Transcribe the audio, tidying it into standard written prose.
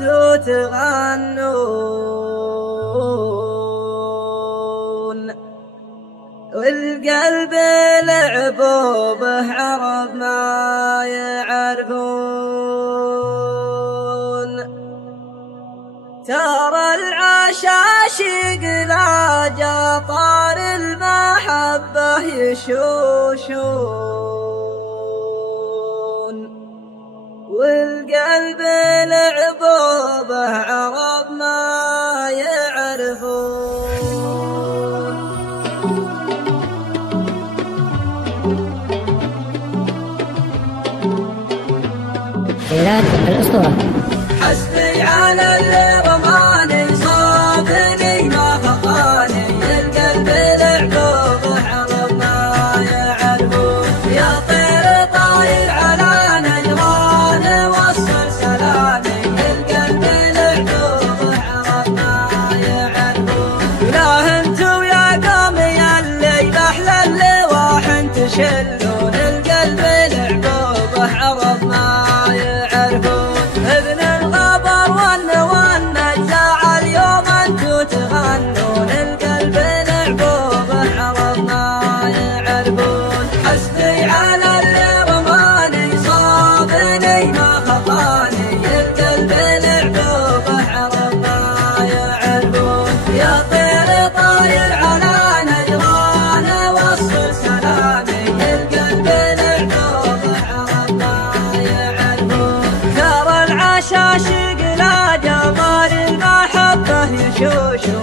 وانتو تغنون، والقلب لعبوا به عرب ما يعرفون. ترى العشاشق لا جطار المحبة يشوشون، والقلب لعبوا به عرب ما يعرفون. ميلاد الأسطورة. حسبي على اللي رماني صابني ما خطاني، القلب لعبوا به عرب ما يعرفون. يا طير طاير على نجران وصل سلامي، القلب لعبوا به عرب ما يعرفون. لا انتو يا قومي اللي بأحلى اللواح تشلون، القلب لعبوا به عرب ما يعرفون. ابن الغبر والنجاع اليوم انتو تغنون، القلب لعبوا به عرب ما يعرفون. حسبي على اللي رماني صابني ما خطاني، القلب لعبوا به عرب ما يعرفون. يا طير طاير على نجران وصل سلامي، القلب لعبوا به عرب ما يعرفون. ترى العشاشق لا جمال المحبة يشوشون،